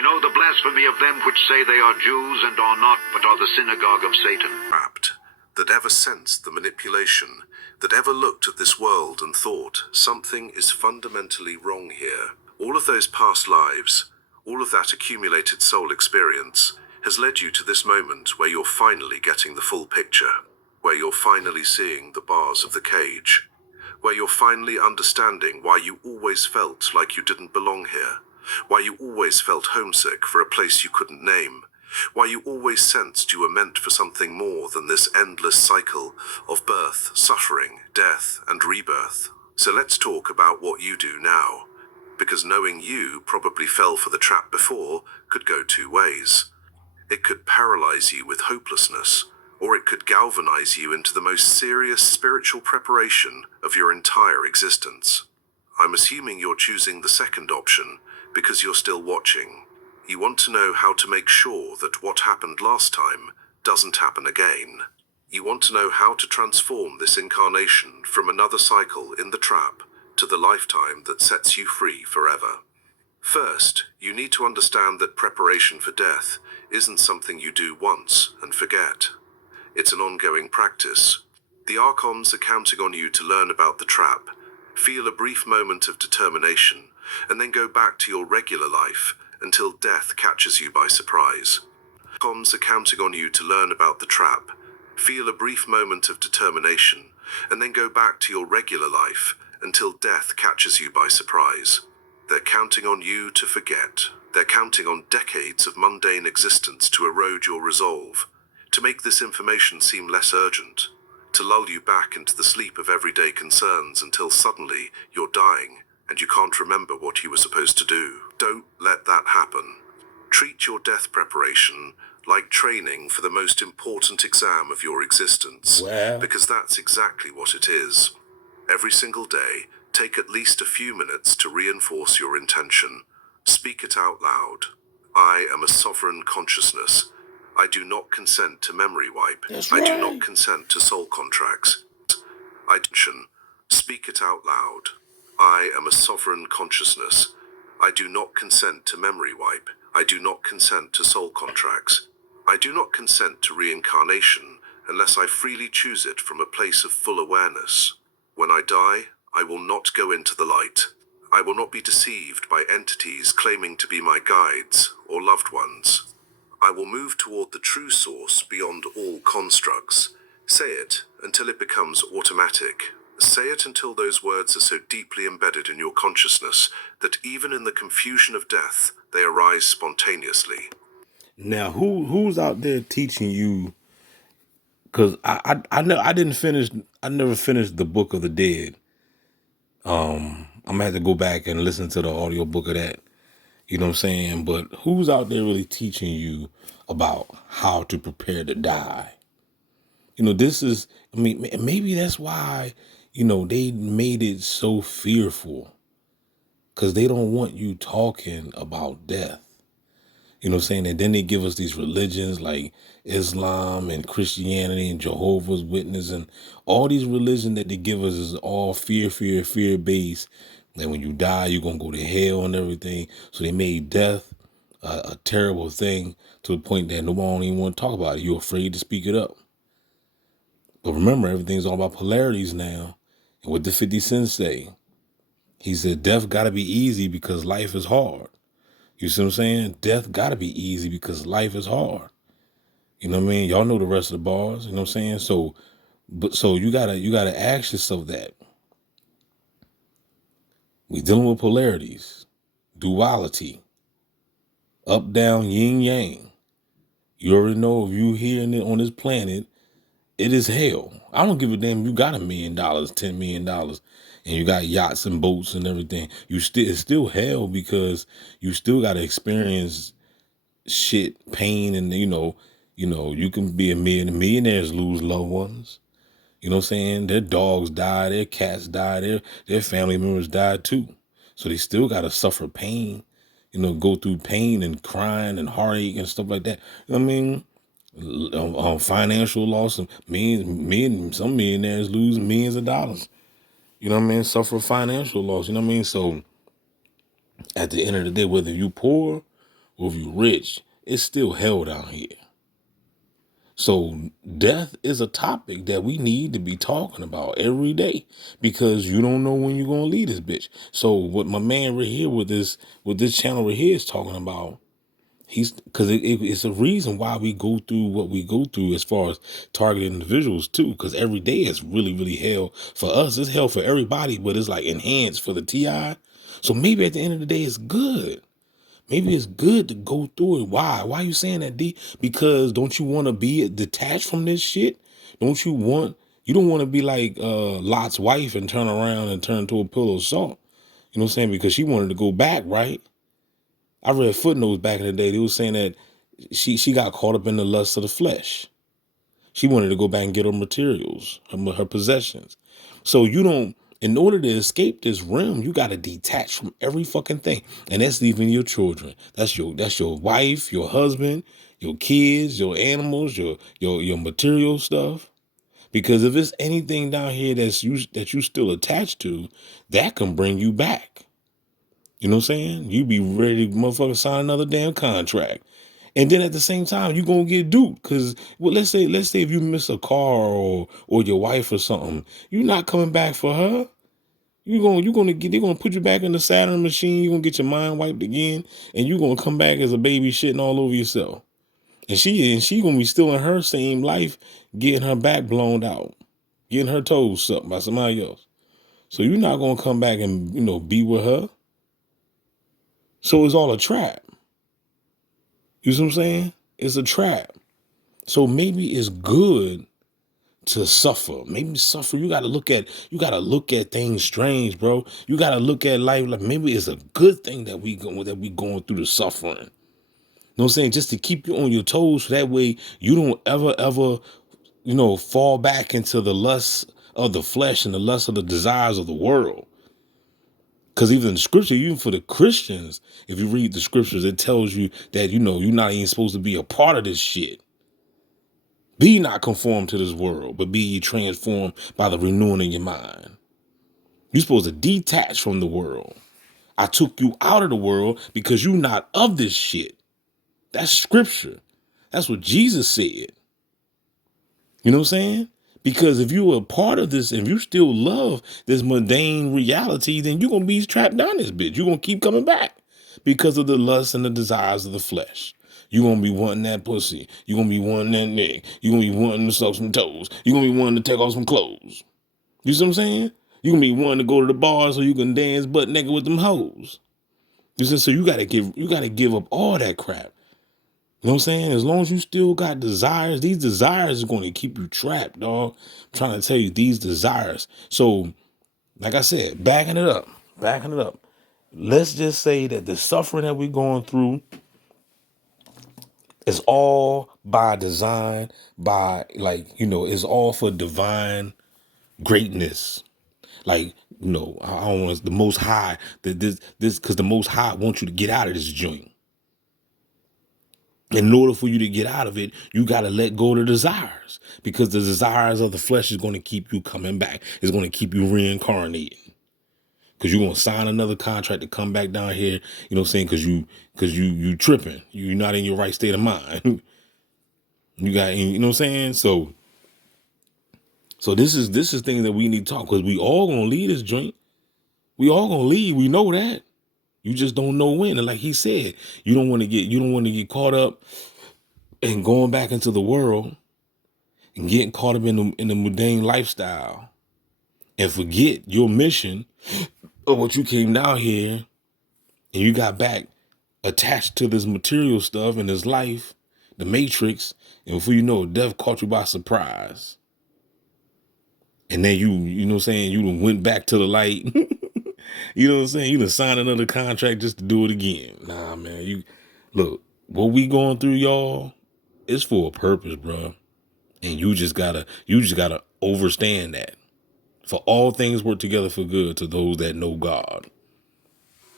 I know the blasphemy of them which say they are Jews and are not, but are the synagogue of Satan. Trapped, that ever sensed the manipulation, that ever looked at this world and thought, something is fundamentally wrong here. All of those past lives, all of that accumulated soul experience, has led you to this moment where you're finally getting the full picture, where you're finally seeing the bars of the cage, where you're finally understanding why you always felt like you didn't belong here, why you always felt homesick for a place you couldn't name, why you always sensed you were meant for something more than this endless cycle of birth, suffering, death, and rebirth. So let's talk about what you do now, because knowing you probably fell for the trap before could go two ways. It could paralyze you with hopelessness, or it could galvanize you into the most serious spiritual preparation of your entire existence. I'm assuming you're choosing the second option because you're still watching. You want to know how to make sure that what happened last time doesn't happen again. You want to know how to transform this incarnation from another cycle in the trap to the lifetime that sets you free forever. First, you need to understand that preparation for death isn't something you do once and forget. It's an ongoing practice. The Archons are counting on you to learn about the trap, feel a brief moment of determination, and then go back to your regular life until death catches you by surprise. Archons are counting on you to learn about the trap, feel a brief moment of determination, and then go back to your regular life until death catches you by surprise. They're counting on you to forget. They're counting on decades of mundane existence to erode your resolve, to make this information seem less urgent, to lull you back into the sleep of everyday concerns until suddenly you're dying and you can't remember what you were supposed to do. Don't let that happen. Treat your death preparation like training for the most important exam of your existence, because that's exactly what it is. Every single day, take at least a few minutes to reinforce your intention. Speak it out loud. I am a sovereign consciousness. I do not consent to memory wipe. I do not consent to soul contracts. Speak it out loud. I am a sovereign consciousness. I do not consent to memory wipe. I do not consent to soul contracts. I do not consent to reincarnation unless I freely choose it from a place of full awareness. When I die, I will not go into the light. I will not be deceived by entities claiming to be my guides or loved ones. I will move toward the true source beyond all constructs. Say it until it becomes automatic. Say it until those words are so deeply embedded in your consciousness that even in the confusion of death, they arise spontaneously. Now, who's out there teaching you? Because I never finished the Book of the Dead. I'm gonna have to go back and listen to the audio book of that. You know what I'm saying? But who's out there really teaching you about how to prepare to die? You know, this is, I mean, maybe that's why, you know, they made it so fearful, because they don't want you talking about death. You know what I'm saying? And then they give us these religions like Islam and Christianity and Jehovah's Witness, and all these religions that they give us is all fear based. And when you die, you're going to go to hell and everything. So they made death a terrible thing to the point that nobody don't even want to talk about it. You're afraid to speak it up. But remember, everything's all about polarities now. And what did 50 Cent say? He said, death got to be easy because life is hard. You see what I'm saying? Death got to be easy because life is hard. You know what I mean? Y'all know the rest of the bars. You know what I'm saying? So you gotta ask yourself that. We dealing with polarities, duality, up, down, yin, yang. You already know if you here on this planet, it is hell. I don't give a damn if you got $1 million, $10 million, and you got yachts and boats and everything. It's still hell, because you still got to experience shit, pain, and you can be a millionaires lose loved ones. You know what I'm saying? Their dogs die, their cats die, their family members died too. So they still got to suffer pain, go through pain and crying and heartache and stuff like that. You know what I mean? Financial loss. Some millionaires lose millions of dollars. You know what I mean? Suffer financial loss. You know what I mean? So at the end of the day, whether you poor or if you rich, it's still hell down here. So death is a topic that we need to be talking about every day because you don't know when you're gonna leave this bitch. So what my man right here with this channel right here is talking about, he's because it's a reason why we go through what we go through as far as targeted individuals too. Because every day is really, really hell for us. It's hell for everybody, but it's like enhanced for the TI. So maybe at the end of the day, it's good. Maybe it's good to go through it. Why? Why are you saying that, D? Because don't you want to be detached from this shit? You don't want to be like Lot's wife and turn around and turn into a pillow of salt. You know what I'm saying? Because she wanted to go back, right? I read footnotes back in the day. They were saying that she got caught up in the lust of the flesh. She wanted to go back and get her materials, her possessions. So in order to escape this realm, you got to detach from every fucking thing. And that's even your children. That's your wife, your husband, your kids, your animals, your material stuff. Because if it's anything down here that you still attached to, that can bring you back. You know what I'm saying? You be ready to motherfucker sign another damn contract. And then at the same time, you gonna get duped. Cause let's say if you miss a car or your wife or something, you're not coming back for her. They're gonna put you back in the Saturn machine, you're gonna get your mind wiped again, and you're gonna come back as a baby shitting all over yourself. And she gonna be still in her same life, getting her back blown out, getting her toes sucked by somebody else. So you're not gonna come back and be with her. So it's all a trap. You see what I'm saying? It's a trap. So maybe it's good to suffer. Maybe suffer. You gotta look at things strange, bro. You gotta look at life like maybe it's a good thing that we going through the suffering. You know what I'm saying? Just to keep you on your toes, so that way you don't ever, fall back into the lust of the flesh and the lust of the desires of the world. Because even in the scripture, even for the Christians, if you read the scriptures, it tells you that, you're not even supposed to be a part of this shit. Be not conformed to this world, but be ye transformed by the renewing of your mind. You're supposed to detach from the world. I took you out of the world because you're not of this shit. That's scripture. That's what Jesus said. You know what I'm saying? Because if you were a part of this, if you still love this mundane reality, then you're going to be trapped down this bitch. You're going to keep coming back because of the lust and the desires of the flesh. You're going to be wanting that pussy. You're going to be wanting that neck. You're going to be wanting to suck some toes. You're going to be wanting to take off some clothes. You see what I'm saying? You're going to be wanting to go to the bar so you can dance butt naked with them hoes. You see? So you got to give up all that crap. You know what I'm saying? As long as you still got desires, these desires are going to keep you trapped, dog. I'm trying to tell you, these desires. So, like I said, backing it up. Let's just say that the suffering that we're going through is all by design, it's all for divine greatness. Like, I don't want the Most High, this, because the Most High wants you to get out of this joint. In order for you to get out of it, you got to let go of the desires, because the desires of the flesh is going to keep you coming back. It's going to keep you reincarnating, because you're going to sign another contract to come back down here. You know what I'm saying? Because you tripping. You're not in your right state of mind. You know what I'm saying? So this is things that we need to talk, because we all going to leave this joint. We all going to leave. We know that. You just don't know when. And like he said, you don't want to get caught up and going back into the world and getting caught up in the mundane lifestyle and forget your mission of what you came down here, and you got back attached to this material stuff and this life, the matrix, and before you know it, death caught you by surprise. And then you know what I'm saying, you done went back to the light. You know what I'm saying? You done signed another contract just to do it again. Nah, man, look, what we going through, y'all, it's for a purpose, bro. And you just gotta understand that. For all things work together for good to those that know God.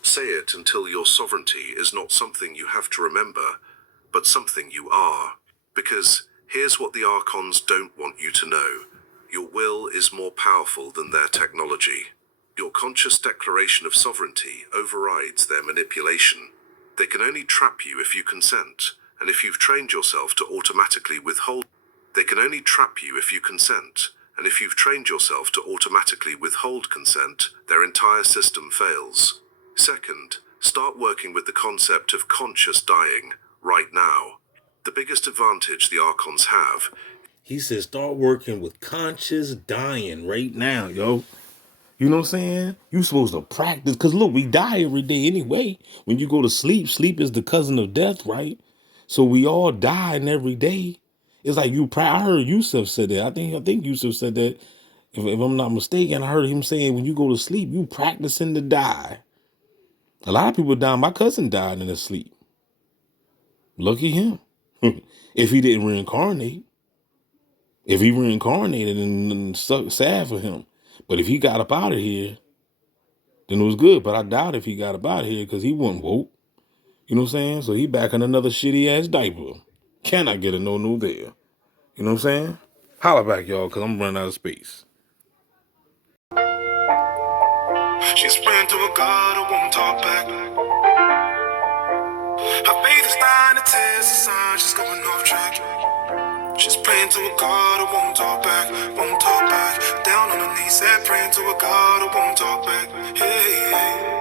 Say it until your sovereignty is not something you have to remember, but something you are. Because here's what the Archons don't want you to know. Your will is more powerful than their technology. Your conscious declaration of sovereignty overrides their manipulation. They can only trap you if you consent, and if you've trained yourself to automatically withhold, they can only trap you if you consent, and if you've trained yourself to automatically withhold consent, their entire system fails. Second, start working with the concept of conscious dying, right now. The biggest advantage the Archons have, he said, start working with conscious dying right now, yo. You know what I'm saying? You supposed to practice, because look, we die every day anyway. When you go to sleep, sleep is the cousin of death, right? So we all dying every day. It's like I heard Yusuf said that. I think Yusuf said that. If I'm not mistaken, I heard him saying when you go to sleep, you practicing to die. A lot of people die. My cousin died in his sleep. Lucky him. If he didn't reincarnate. If he reincarnated, then sad for him. But if he got up out of here, then it was good. But I doubt if he got up out of here because he wasn't woke. You know what I'm saying? So he back in another shitty ass diaper. Can I get a no there? You know what I'm saying? Holla back, y'all, because I'm running out of space. She's praying to a God who won't talk back. Her faith is dying, it tears the sign, she's going off track. She's praying to a God who won't talk back, won't talk back. Down on her knees, said praying to a God who won't talk back. Hey, hey.